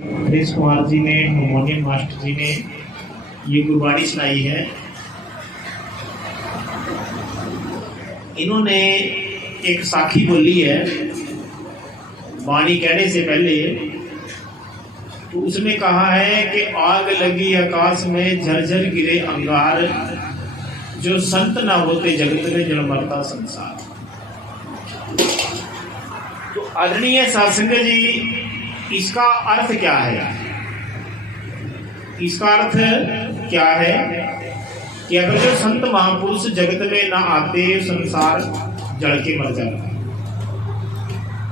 हरीश कुमार जी ने, harmonium master जी ने ये गुरबाणी सुनाई है। इन्होंने एक साखी बोली है वाणी कहने से पहले, तो उसमें कहा है कि आग लगी आकाश में झरझर गिरे अंगार, जो संत ना होते जगत में जड़ मरता संसार। तो आदरणीय साधुसंग जी, इसका अर्थ क्या है? इसका अर्थ क्या है कि अगर जो संत महापुरुष जगत में ना आते, संसार जड़ के मर जाता।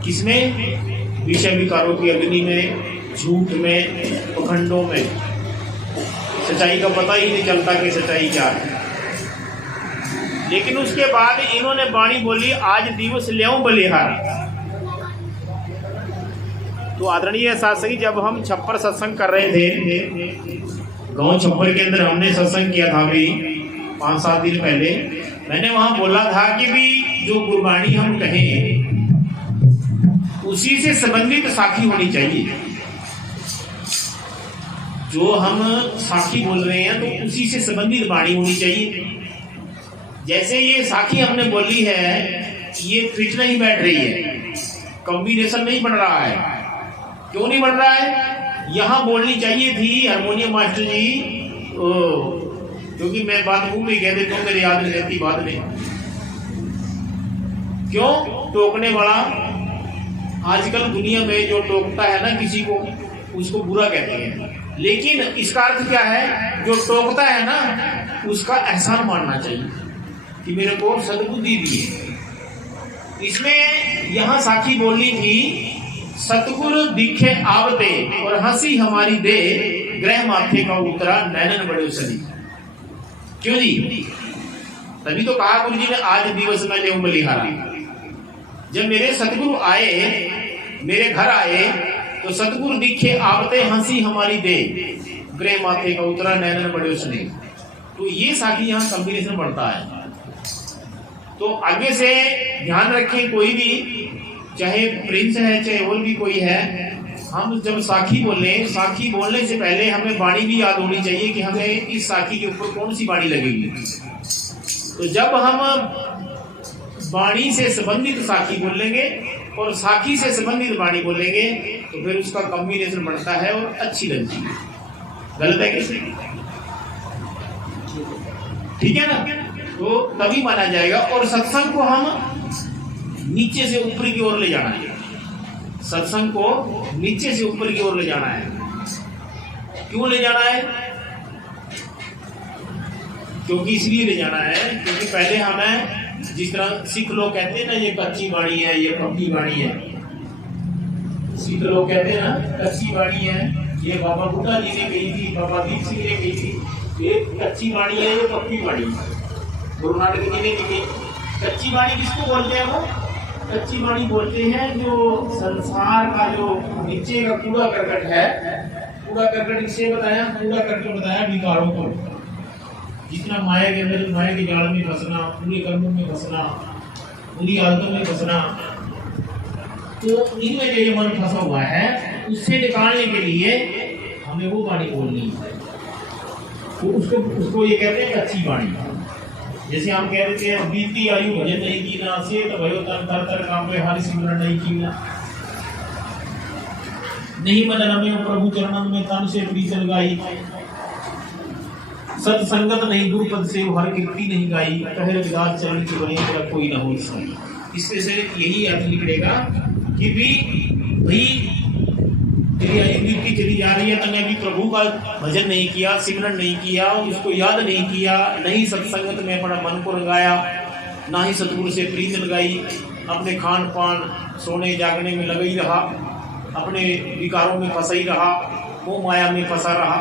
किसमें? विषय विकारों की अग्नि में, झूठ में, पखंडों में, सच्चाई का पता ही नहीं चलता कि सच्चाई क्या है। लेकिन उसके बाद इन्होंने वाणी बोली, आज दिवस ल्याऊं बलिहार। तो आदरणीय साधुसंग, जब हम छप्पर सत्संग कर रहे थे, गांव छप्पर के अंदर हमने सत्संग किया था अभी 5-7 दिन पहले, मैंने वहां बोला था कि भी जो गुरबाणी हम कहें उसी से संबंधित साखी होनी चाहिए। जो हम साखी बोल रहे हैं तो उसी से संबंधित वाणी होनी चाहिए। जैसे ये साखी हमने बोली है, ये फिट नहीं बैठ रही है, कॉम्बिनेशन नहीं बन रहा है। क्यों नहीं बन रहा है? यहां बोलनी चाहिए थी हारमोनियम मास्टर जी, क्योंकि मैं बात मुंह में कह देता हूं, मेरे याद नहीं रहती बात नहीं। क्यों? टोकने वाला आजकल दुनिया में जो टोकता है ना किसी को, उसको बुरा कहते हैं। लेकिन इसका अर्थ क्या है? जो टोकता है ना, उसका एहसान मानना चाहिए कि मेरे को सद्बुद्धि दी है। इसमें यहां साखी बोलनी थी, सतगुरु दिखे आवते और हंसी हमारी दे, ग्रह माथे का उतरा नैनन बड़े सदी। क्यों जी? तभी तो कहा गुरु जी ने, आज दिवस में ले बलिहारी। जब मेरे सतगुरु आए, मेरे घर आए, तो सतगुरु दिखे आवते हंसी हमारी दे, ग्रह माथे का उतरा नैनन बड़े सदी। तो ये साखी यहाँ कॉम्बिनेशन बढ़ता है। तो आगे से ध्यान रखें, कोई भी चाहे प्रिंस है चाहे और भी कोई है, हम जब साखी बोले, साखी बोलने से पहले हमें वाणी भी याद होनी चाहिए कि हमें इस साखी के ऊपर कौन सी वाणी लगेगी। तो जब हम वाणी से संबंधित साखी बोलेंगे और साखी से संबंधित वाणी बोलेंगे, तो फिर उसका कॉम्बिनेशन बनता है और अच्छी लगती है। गलत है कैसे? ठीक है ना? तो तभी माना जाएगा। और सत्संग को हम नीचे से ऊपर की ओर ले जाना है। सत्संग को नीचे से ऊपर की ओर ले जाना है। क्यों ले जाना है? क्योंकि इसलिए ले जाना है क्योंकि पहले हमें, जिस तरह सिख लोग कहते हैं ना, ये कच्ची वाणी है, ये पक्की वाणी है। सिख लोग कहते हैं ना कच्ची वाणी है, ये बाबा बुड्ढा जी ने कही थी, बाबा दीप सिंह ने कही थी, ये कच्ची वाणी है, ये पक्की वाणी है। गुरु नानक जी ने कही। कच्ची वाणी किसको बोलते हैं? वो कच्ची वाणी बोलते हैं जो संसार का जो नीचे का कूड़ा करकट है, कूड़ा करकट किसे बताया? कूड़ा करकट बताया विकारों को। जितना माया के अंदर, माया के जाल में फंसना, पूरे कर्मों में फंसना, पूरी आदतों में फंसना, तो इनमें जो ये मन फंसा हुआ है, उससे निकालने के लिए हमें वो वाणी बोलनी है। तो उसको ये कहते हैं कच्ची वाणी। जैसे हम कह रहे थे, बीती आयु भजन नहीं की ना से, तो भयो तन तर तर कांपे, हरि सिमरन नहीं की ना। नहीं मन रमे प्रभु चरणन में, तन से प्रीत गाई। सत्संगत नहीं गुरु पद से, हर कीर्ति नहीं गाई। कहे विदास चरण की बने, तेरा कोई ना हो सही। इससे से यही अर्थ निकलेगा कि भी भाई तेरी आयु बीतती चली जा रही है, तूने अभी प्रभु का भजन नहीं किया, सिमरन नहीं किया, उसको याद नहीं किया, नहीं सत्संगत में अपना मन को रंगाया, ना ही सतगुरु से प्रीत लगाई, अपने खान पान सोने जागने में लगा ही रहा, अपने विकारों में फंसा ही रहा, मोह माया में फंसा रहा।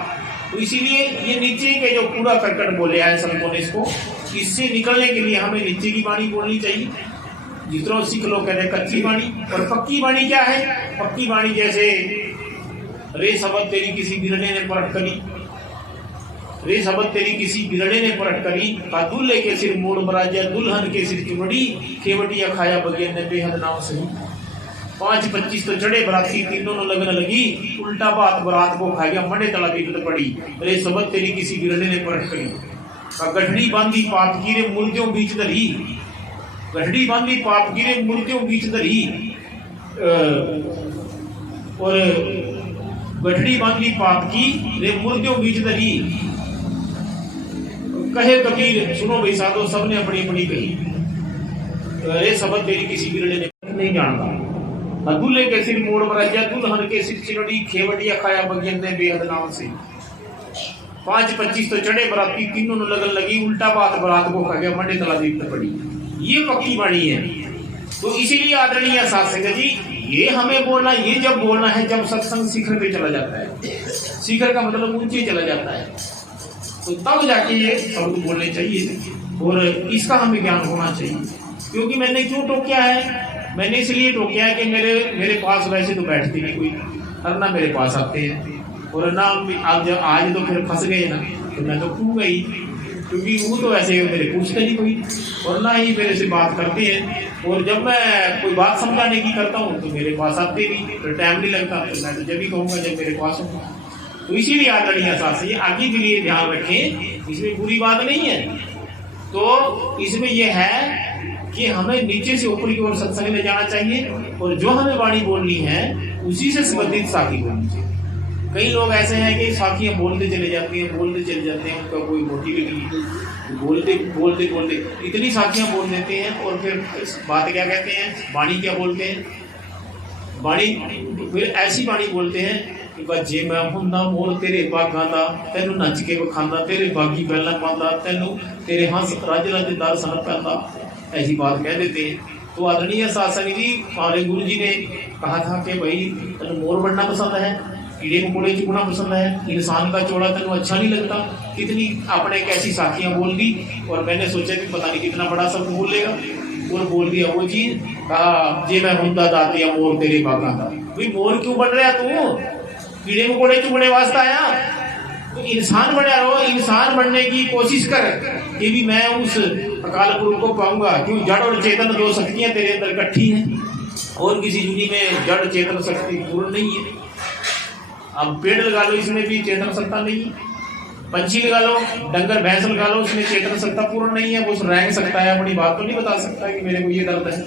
तो इसीलिए ये नीचे के जो कूड़ा करकट बोले हैं संतों ने, इससे निकलने के लिए हमें नीचे की वाणी बोलनी चाहिए। जितना सिख लोग कहते हैं कच्ची वाणी। और पक्की वाणी क्या है? पक्की वाणी जैसे रे सबद तेरी किसी बिरड़े ने परट करी, रे सबद तेरी किसी बिरड़े ने परट करी, का दूल्हे के सिर मोड़ बराजा, दुल्हन के सिर चुमड़ी, केवटिया खाया बगैर ने बेहद नाम सही। 5:25 तो चढ़े बराती, तीनों ने लगन लगी, उल्टा बात बरात को खा गया, मंडे तला बिगड़ पड़ी। अरे सबक तेरी किसी बिरड़े ने परख करी, गठड़ी बांधी पाप की रे मुर्दों बीच धरी, गठड़ी बांधी पाप की रे मुर्दों बीच धरी, और गठड़ी बांधी पाप की रे मुर्दों बीच धरी। कहे कबीर सुनो भाई साधो, सबने अपनी अपनी कही, अरे सबक तेरी किसी बिरड़े ने नहीं जानता। दूल्हे के सिर मोड़ बराजा, दुल्हन के सिर चिरड़ी, खेवड़िया खाया बगियन ने बेहद नाम से। 5:25 तो चढ़े बराती, तीनों ने लगन लगी, उल्टा बात बरात को खा गया, मंडे तला दीप्त पड़ी। ये पक्की वाणी है। तो इसीलिए आदरणीय शासक जी, ये हमें बोलना, ये जब बोलना है जब सत्संग शिखर पे चला जाता है, शिखर का मतलब ऊंचे चला जाता है, तो तब जाके ये शब्द बोलने चाहिए और इसका हमें ज्ञान होना चाहिए। क्योंकि मैंने क्यों टोकिया है? मैंने इसलिए टोकिया है कि मेरे पास वैसे तो बैठती नहीं कोई, और ना मेरे पास आते हैं, और ना आज तो फिर फंस गए ना, तो मैं तो खू गई, क्योंकि वो तो ऐसे मेरे पूछते नहीं कोई, और ना ही मेरे से बात करते हैं। और जब मैं कोई बात समझाने की करता हूँ तो मेरे पास आते नहीं, तो टाइम नहीं लगता, तो मैं तो जब भी कहूँगा जब मेरे पास होगा। तो इसीलिए आदरणीय शासक आगे के लिए ध्यान रखें, इसमें बुरी बात नहीं है। तो इसमें यह है कि हमें नीचे से ऊपर की ओर सत्संग ले जाना चाहिए, और जो हमें वाणी बोलनी है उसी से संबंधित साखी बोलनी चाहिए। कई लोग ऐसे हैं कि साखियाँ बोलते चले जाते हैं, उनका कोई मोटिव नहीं, बोलते इतनी साखियाँ बोल देते हैं, और फिर बात क्या कहते हैं, वाणी क्या बोलते हैं, वाणी फिर ऐसी वाणी बोलते हैं कि जे मैं हुंदा मोर तेरे बागां दा, तेनू नच के विखांदा, तेरे बागी बैला पांदा, तेनू तेरे हंस रज रज दर्शन पैंदा, ऐसी बात कह देते हैं। तो आदरणीय शासक जी, हमारे गुरु जी ने कहा था कि भाई तेनू मोर बनना पसंद है, कीड़े मकोड़े चुगना पसंद है, इंसान का चोड़ा तेनू अच्छा नहीं लगता। कितनी आपने कैसी साखियाँ बोल दी, और मैंने सोचा कि पता नहीं कितना बड़ा शब्द बोलेगा, और बोल दिया वो चीज, कहा जे मैं हुंदा दातिया मोर तेरे बागां दा। भाई मोर क्यों बन रहा तू? कीड़े मकोड़े चुगने वास्ते आया? तो इंसान बना रहो, इंसान बनने की कोशिश कर कि भी मैं उस अकाल पुरुष को पाऊंगा। क्यों? जड़ और चेतन दो शक्तियां तेरे अंदर इकट्ठी हैं, और किसी दुनिया में जड़ चेतन शक्ति पूर्ण नहीं है। अब पेड़ लगा लो, इसमें भी चेतन सत्ता नहीं है। पंछी लगा लो, डंगर भैंस लगा लो, उसमें चेतन सत्ता पूर्ण नहीं है। वो रैंक सकता है, अपनी बात तो नहीं बता सकता कि मेरे को ये दर्द है,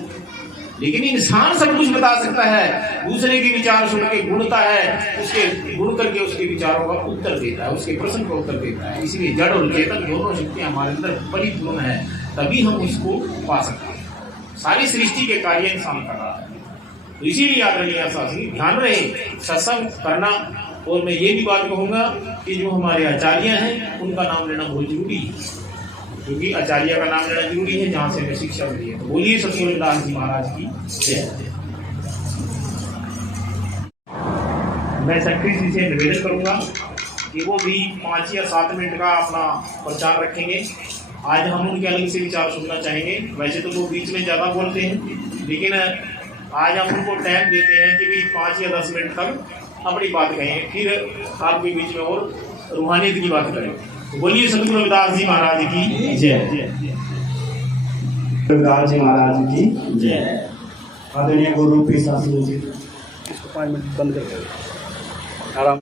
लेकिन इंसान सब कुछ बता सकता है। दूसरे के विचार सुन के गुणता है, उसके गुण करके उसके विचारों का उत्तर देता है, उसके प्रश्न का उत्तर देता है। इसलिए जड़ और चेतन दोनों शक्तियां हमारे अंदर परिपूर्ण है, तभी हम उसको पा सकते हैं। सारी सृष्टि के कार्य इंसान कर रहा है। तो इसीलिए आदरणीय शासक ध्यान रहे सत्संग करना। और मैं ये भी बात कहूँगा कि जो हमारे आचार्य हैं उनका नाम लेना बहुत जरूरी है, क्योंकि आचार्य का नाम लेना जरूरी है जहाँ से हमें शिक्षा मिली है। तो बोलिए सतगुरु रविदास जी महाराज की जय। मैं सेक्रेटरी जी से निवेदन करूँगा कि वो भी 5 या 7 मिनट का अपना प्रचार रखेंगे। आज हम उनके अलग से विचार सुनना चाहेंगे। वैसे तो वो बीच में ज़्यादा बोलते हैं, लेकिन आज हम उनको टाइम देते हैं कि भी 5 या 10 मिनट तक अपनी बात कहें, फिर आपके बीच में और रूहानियत की बात करें। तो बोलिए सतगुरु रविदास जी महाराज की जय। रविदास जी महाराज की जय। आदरणीय गुरु रूपी शास्त्री जी, इसको 5 मिनट बंद कर आराम।